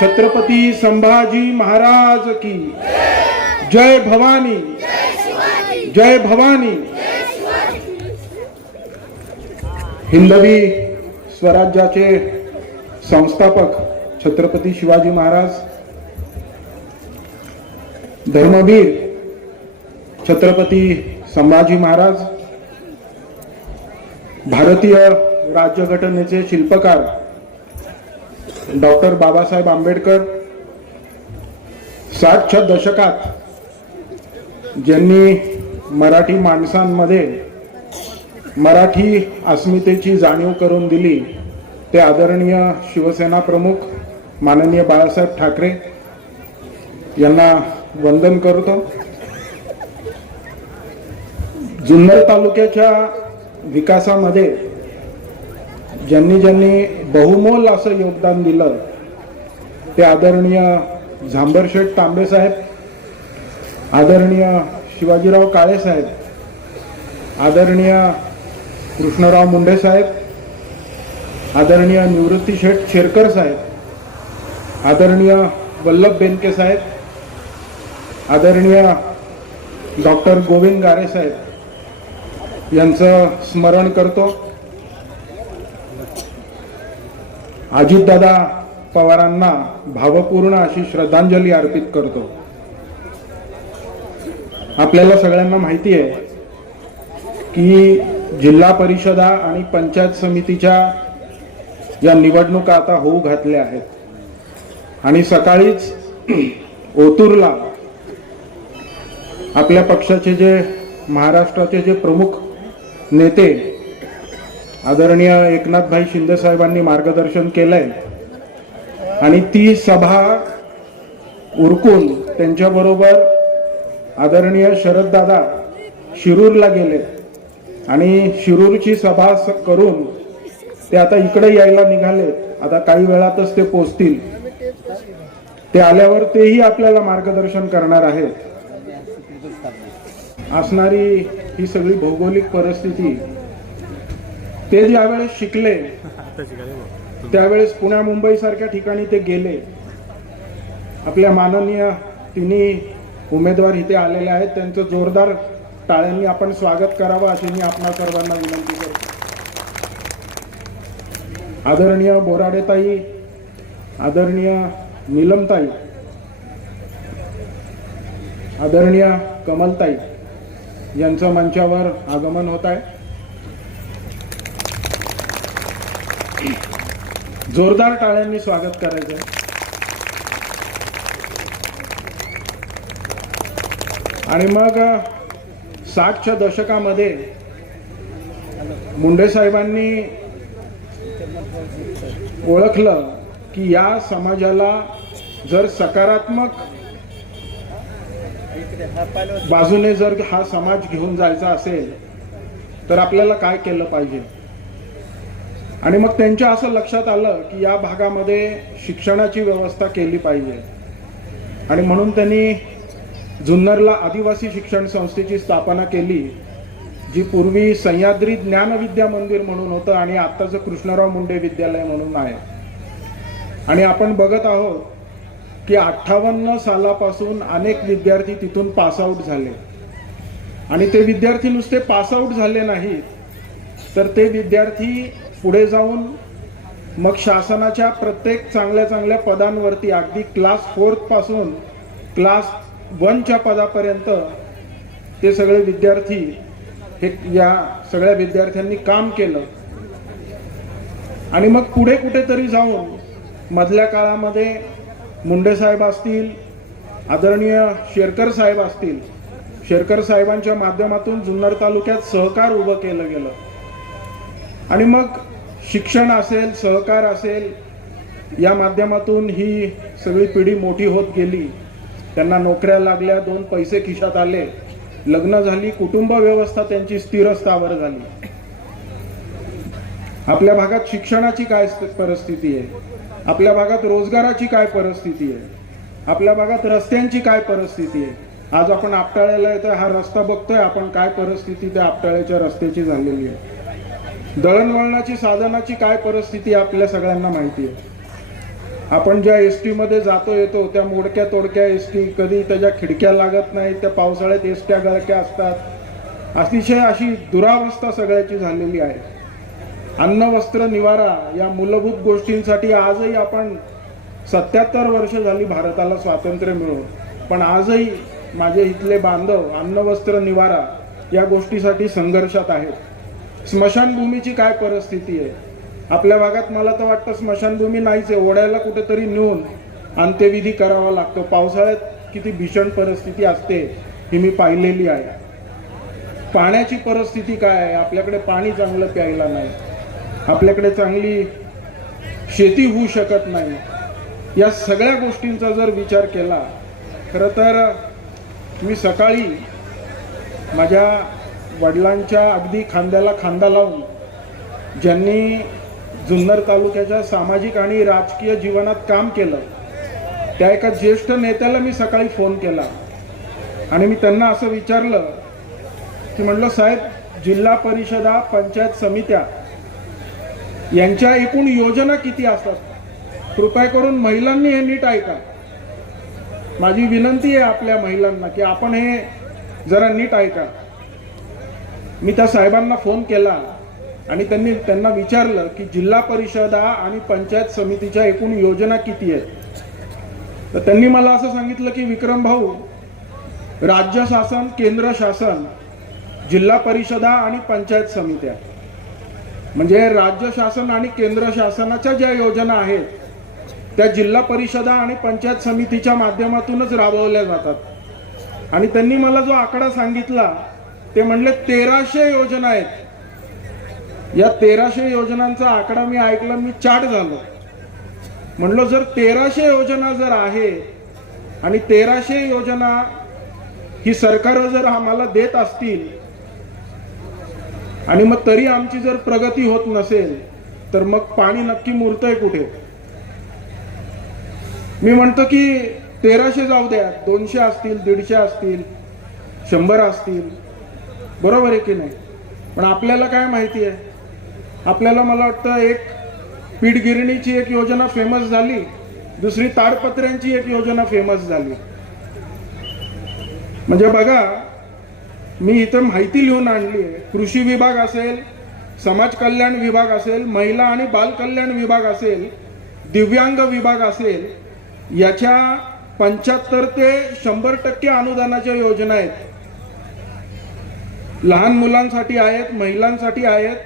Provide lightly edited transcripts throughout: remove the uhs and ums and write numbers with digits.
छत्रपती संभाजी महाराज की जय भवानी, जय भवानी। हिंदवी स्वराज्याचे संस्थापक छत्रपती शिवाजी महाराज, धर्मवीर छत्रपती संभाजी महाराज, भारतीय राज्यघटनेचे शिल्पकार डॉक्टर बाबासाहेब आंबेडकर, 60च्या दशकात ज्यांनी मराठी माणसांमध्ये मराठी अस्मितेची जाणीव करून दिली, ते आदरणीय शिवसेना प्रमुख माननीय बाळासाहेब ठाकरे यांना वंदन करतो। जुन्नर तालुक्याच्या विकासामध्ये ज्यांनी ज्यांनी बहुमोल असं योगदान दिलं, ते आदरणीय झांबरशेठ तांबे साहेब, आदरणीय शिवाजीराव काळे साहेब, आदरणीय कृष्णराव मुंडे साहेब, आदरणीय निवृत्ती शेठ शेरकर साहेब, आदरणीय वल्लभ बेनके साहेब, आदरणीय डॉक्टर गोविंद गारे साहेब यांचं स्मरण करतो। अजितदादा पवारांना भावपूर्ण अशी श्रद्धांजली अर्पित करतो। आपल्याला सगळ्यांना माहिती आहे की जिल्हा परिषदा आणि पंचायत समितीच्या या निवडणुका आता होऊ घातल्या आहेत आणि सकाळीच ओतूरला आपल्या पक्षाचे जे महाराष्ट्राचे जे प्रमुख नेते आदरणीय एकनाथभाई शिंदे साहेबांनी मार्गदर्शन केलंय आणि ती सभा उरकून त्यांच्याबरोबर आदरणीय शरददादा शिरूरला गेले आणि शिरूरची सभा करून ते आता इकडे यायला निघाले। आता काही वेळातच ते पोहोचतील। ते आल्यावर तेही आपल्याला मार्गदर्शन करणार आहेत। असणारी ही सगळी भौगोलिक परिस्थिती, ते ज्यावेळेस शिकले त्यावेळेस पुण्या मुंबई सारख्या ठिकाणी ते गेले। आपल्या माननीय तिन्ही उमेदवार इथे आलेले आहेत, त्यांचं जोरदार टाळ्यांनी आपण स्वागत करावं अशी मी आपणा सर्वांना विनंती करतो। आदरणीय बोराडेताई, आदरणीय नीलमताई, आदरणीय कमलताई यांचं मंचावर आगमन होत आहे। जोरदार टाळ्यांनी स्वागत करायचं। आणि मग 60च्या दशकामध्ये मुंडे साहेबांनी ओळखलं की या समाजाला जर सकारात्मक बाजूने जर हा समाज घेऊन जायचा असेल तर आपल्याला काय केलं पाहिजे। आणि मग त्यांच्या असं लक्षात आलं की या भागामध्ये शिक्षणाची व्यवस्था केली पाहिजे आणि म्हणून त्यांनी जुन्नरला आदिवासी शिक्षण संस्थेची स्थापना केली, जी पूर्वी सह्याद्री ज्ञान विद्या मंदिर म्हणून होतं आणि आत्ताचं कृष्णराव मुंडे विद्यालय म्हणून आहे। आणि आपण बघत आहोत की 58 सालापासून अनेक विद्यार्थी तिथून पासआउट झाले आणि ते विद्यार्थी नुसते पासआउट झाले नाहीत तर ते विद्यार्थी पुढे जाऊन मग शासनाच्या प्रत्येक चांगल्या चांगल्या पदांवरती अगदी क्लास 4 पासून क्लास 1च्या पदापर्यंत ते सगळे विद्यार्थी हे या सगळ्या विद्यार्थ्यांनी काम केलं। आणि मग पुढे कुठेतरी जाऊन मधल्या काळामध्ये मुंडे साहेब असतील, आदरणीय शेरकर साहेब असतील, शेरकर साहेबांच्या माध्यमातून जुन्नर तालुक्यात सहकार उभं केलं गेलं आणि मग शिक्षण असेल, सहकार असेल, या माध्यमातून ही सगळी पिढी मोठी होत गेली। त्यांना नोकऱ्या लागल्या, 2 पैसे खिशात आले, लग्न झाली, कुटुंब व्यवस्था त्यांची स्थिर स्थावर झाली। आपल्या भागात शिक्षणाची काय परिस्थिती आहे, आपल्या भागात रोजगाराची काय परिस्थिती आहे, आपल्या भागात रस्त्यांची काय परिस्थिती आहे। आज आपण आपटाळ्याला येतोय, हा रस्ता बघतोय आपण, काय परिस्थिती त्या आपटाळ्याच्या रस्त्याची झालेली आहे। दळणवळणाची साधनाची काय परिस्थिती आपल्या सगळ्यांना माहिती आहे। आपण ज्या एस टीमध्ये जातो येतो त्या मोडक्या तोडक्या एस टी, कधी त्याच्या खिडक्या लागत नाही, त्या पावसाळ्यात एसट्या गळक्या असतात. अतिशय अशी दुरावस्था सगळ्याची झालेली आहे. अन्न वस्त्र निवारा या मूलभूत गोष्टींसाठी आजही आपण 77 वर्ष झाली भारताला स्वातंत्र्य मिळून, पण आजही माझे इथले बांधव अन्न वस्त्र निवारा या गोष्टीसाठी संघर्षात आहेत. स्मशानभूमीची काय परिस्थिती आहे आपल्या भागात? मला तर वाटतं स्मशानभूमी नाहीच आहे. ओढ्याला कुठेतरी नेऊन अंत्यविधी करावा लागतो. पावसाळ्यात किती भीषण परिस्थिती असते ही मी पाहिलेली आहे. पाण्याची परिस्थिती काय आहे? आपल्याकडे पाणी चांगलं प्यायला नाही, आपल्याकडे चांगली शेती होऊ शकत नाही. या सगळ्या गोष्टींचा जर विचार केला, खरं तर मी सकाळी माझ्या वडिलांच्या अगदी खांद्याला खांदा लावून, ज्यांनी जुन्नर तालुक्याच्या सामाजिक आणि राजकीय जीवनात काम केलं, त्या एका ज्येष्ठ नेत्याला मी सकाळी फोन केला आणि मी त्यांना असं विचारलं की म्हटलं, साहेब, जिल्हा परिषदा, पंचायत समित्या यांच्या एकूण योजना किती असतात? कृपया करून महिलांनी हे नीट ऐका. माझी विनंती आहे आपल्या महिलांना की आपण हे जरा नीट ऐका. मी त्या साहेबांना फोन केला आणि त्यांना विचारलं की जिल्हा परिषदा आणि पंचायत समितीच्या एकूण योजना किती आहेत? तर त्यांनी मला असं सांगितलं की विक्रम भाऊ, राज्य शासन, केंद्र शासन, जिल्हा परिषदा आणि पंचायत समित्या, म्हणजे राज्य शासन आणि केंद्र शासनाच्या ज्या योजना आहेत त्या जिल्हा परिषदा आणि पंचायत समितीच्या माध्यमातूनच राबवल्या जातात. आणि त्यांनी मला जो आकडा सांगितला ते म्हणले 1300 योजना आहेत. या 1300 योजनांचा आकडा मी ऐकला, मी चाट झालो. म्हणलो, जर 1300 योजना जर आहे आणि 1300 योजना ही सरकार जर आम्हाला देत असतील आणि मग तरी आमची जर प्रगती होत नसेल, तर मग पाणी नक्की मुरतंय कुठे? मी म्हणतो की 1300 जाऊ द्या, 200 असतील, 150 असतील, 100 असतील, बरोबर आहे की नाही? पण आपल्याला काय माहिती आहे? आपल्याला, मला वाटतं, एक पीठ गिरणीची एक योजना फेमस झाली, दुसरी ताडपत्र्यांची एक योजना फेमस झाली. म्हणजे बघा, मी इथं माहिती लिहून आणली आहे. कृषी विभाग असेल, समाज कल्याण विभाग असेल, महिला आणि बाल कल्याण विभाग असेल, दिव्यांग विभाग असेल, याच्या 75 ते 100% अनुदानाच्या योजना आहेत. लहान मुलांसाठी आहेत, महिलांसाठी आहेत,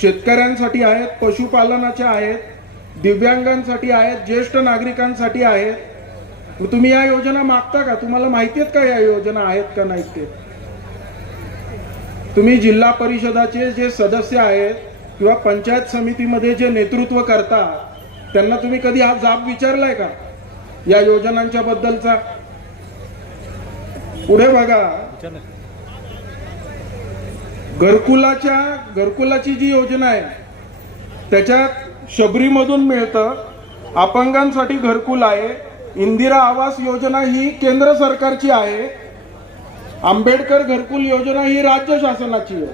शेतकऱ्यांसाठी आहेत, पशुपालनाच्या आहेत, दिव्यांगांसाठी आहेत, ज्येष्ठ नागरिकांसाठी आहेत. तुम्ही या योजना मागता का? तुम्हाला माहिती आहेत का या योजना आहेत का नाहीत ते? तुम्ही जिल्हा परिषदाचे जे सदस्य आहेत किंवा पंचायत समितीमध्ये जे नेतृत्व करता, त्यांना तुम्ही कधी हा जाब विचारलाय का या योजनांच्या बद्दलचा? पुढे बघा, घरकुलाची जी योजना आहे त्याच्यात शबरीमधून मिळतं. अपंगांसाठी घरकुल आहे. इंदिरा आवास योजना ही केंद्र सरकारची आहे. आंबेडकर घरकुल योजना ही राज्य शासनाची आहे.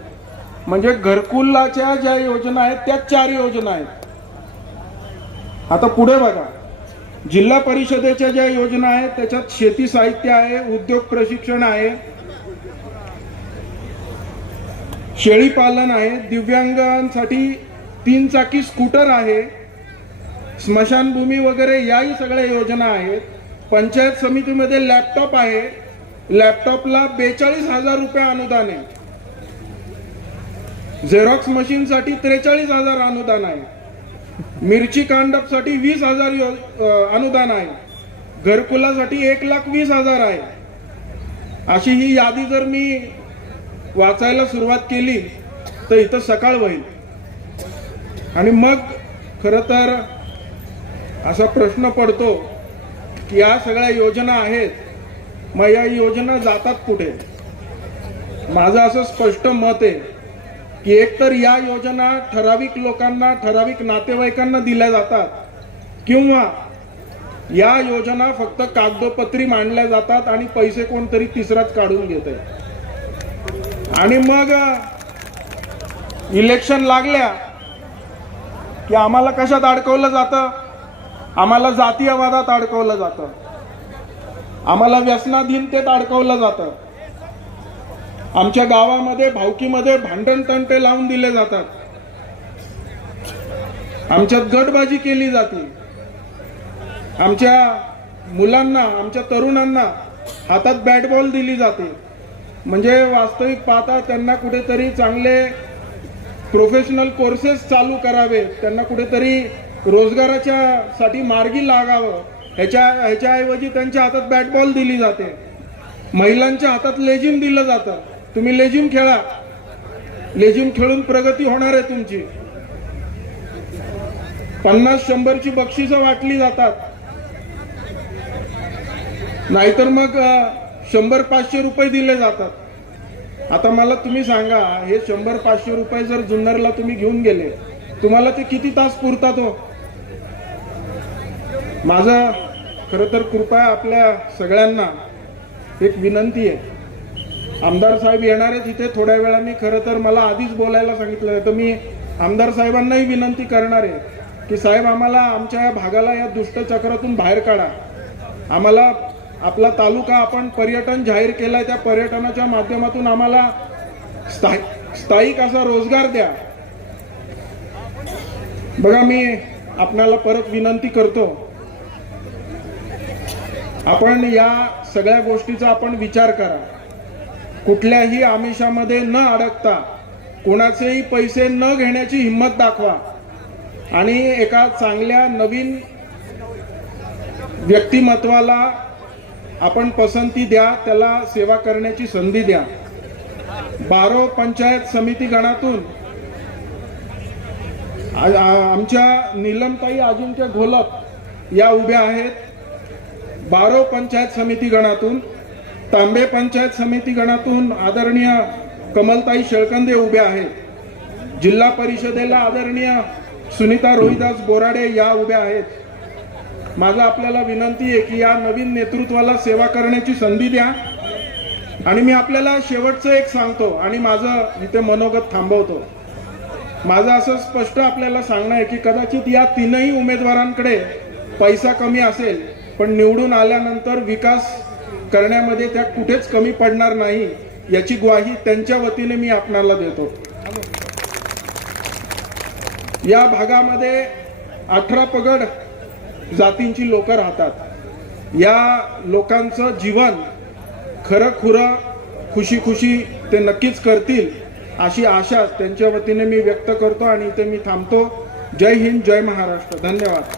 म्हणजे घरकुलाच्या ज्या योजना आहेत त्या 4 योजना आहेत. आता पुढे बघा, जिल्हा परिषदेच्या ज्या योजना आहेत त्याच्यात शेती साहित्य आहे, उद्योग प्रशिक्षण आहे, शेळी पालन आहे, दिव्यांगांसाठी 3 चाकी स्कूटर आहे, स्मशानभूमी वगैरे याही सगळ्या योजना आहेत. पंचायत समितीमध्ये लॅपटॉप आहे. लॅपटॉपला 42,000 रुपये अनुदान आहे. झेरॉक्स मशीनसाठी 43,000 अनुदान आहे. मिरची कांडपसाठी 20,000 अनुदान आहे. घरकुलासाठी 1,20,000 आहे. अशी ही यादी जर मी वाचायला सुरुवात केली तर इथं सकाळ होईल. आणि मग खरं तर असा प्रश्न पडतो की या सगळ्या योजना आहेत, मग या योजना जातात कुठे? माझं असं स्पष्ट मत आहे की एकतर या योजना ठराविक लोकांना, ठराविक नातेवाईकांना दिल्या जातात, किंवा या योजना फक्त कागदोपत्री मांडल्या जातात आणि पैसे कोणतरी तिसराच काढून घेते. आणि मग इलेक्शन लागल्या की आम्हाला कशात अडकवलं जातं? आम्हाला जातीयवादात अडकवलं जातं, आम्हाला व्यसनाधीनतेत अडकवलं जातं, आमच्या गावामध्ये भावकीमध्ये भांडण तंटे लावून दिले जातात, आमच्यात गटबाजी केली जाते, आमच्या मुलांना आमच्या तरुणांना हातात बॅट बॉल दिली जाते. म्हणजे वास्तविक पाहता त्यांना कुठेतरी चांगले प्रोफेशनल कोर्सेस चालू करावे, त्यांना कुठेतरी रोजगाराच्या साठी मार्गी लागावं, ह्याच्याऐवजी त्यांच्या हातात बॅट बॉल दिली जाते. महिलांच्या हातात लेझिम दिलं जातं, तुम्ही लेझिम खेळा, लेझिम खेळून प्रगती होणार आहे तुमची. 50-100 ची बक्षिसं वाटली जातात, नाहीतर मग 100-500 रुपये दिले जातात. आता मला तुम्ही सांगा, हे 100-500 रुपये जर जुन्नरला तुम्ही घेऊन गेले, तुम्हाला ते किती तास पुरतात हो? माझं खरं तर कृपया आपल्या सगळ्यांना एक विनंती आहे. आमदार साहेब येणार आहेत इथे थोड्या वेळाने. खरं तर मला आधीच बोलायला सांगितलं, तर मी आमदार साहेबांनाही विनंती करणार आहे की साहेब, आम्हाला आमच्या या भागाला या दुष्टचक्रातून बाहेर काढा. आम्हाला आपला तालुका आपण पर्यटन जाहीर केलाय, त्या पर्यटनाच्या माध्यमातून आम्हाला स्थायिक असा रोजगार द्या. बघा, मी आपणाला परत विनंती करतो, आपण या सगळ्या गोष्टीचा आपण विचार करा. कुठल्याही आमिषामध्ये न अडकता कोणाचेही पैसे न घेण्याची हिंमत दाखवा आणि एका चांगल्या नवीन व्यक्तिमत्वाला आपण पसंती द्या, त्याला सेवा करण्याची संधी द्या. 12 पंचायत समिती गणातून आमच्या नीलमताई अजिंक्य घोलप या उभ्या आहेत. 12 पंचायत समिती गणातून, तांबे पंचायत समिती गणातून आदरणीय कमलताई शेळकंदे उभ्या आहेत. जिल्हा परिषदेला आदरणीय सुनीता रोहिदास बोराडे या उभ्या आहेत. माझा आपल्याला विनंती आहे की या नवीन नेतृत्वाला सेवा करण्याची संधी द्या. आणि मी आपल्याला शेवटचं एक सांगतो आणि माझं इथे मनोगत थांबवतो. माझं असं स्पष्ट आपल्याला सांगणं आहे की कदाचित या तीनही उमेदवारांकडे पैसा कमी असेल, पण निवडून आल्यानंतर विकास करण्यामध्ये त्या कुठेच कमी पडणार नाही, याची ग्वाही त्यांच्या वतीने मी आपणाला देतो. या भागामध्ये 18 पगड जातींची लोक राहतात. या लोकांचं जीवन खरं खुरं खुशी खुशी ते नक्कीच करतील अशी आशा त्यांच्या वतीने मी व्यक्त करतो आणि इथे मी थांबतो. जय हिंद, जय महाराष्ट्र. धन्यवाद.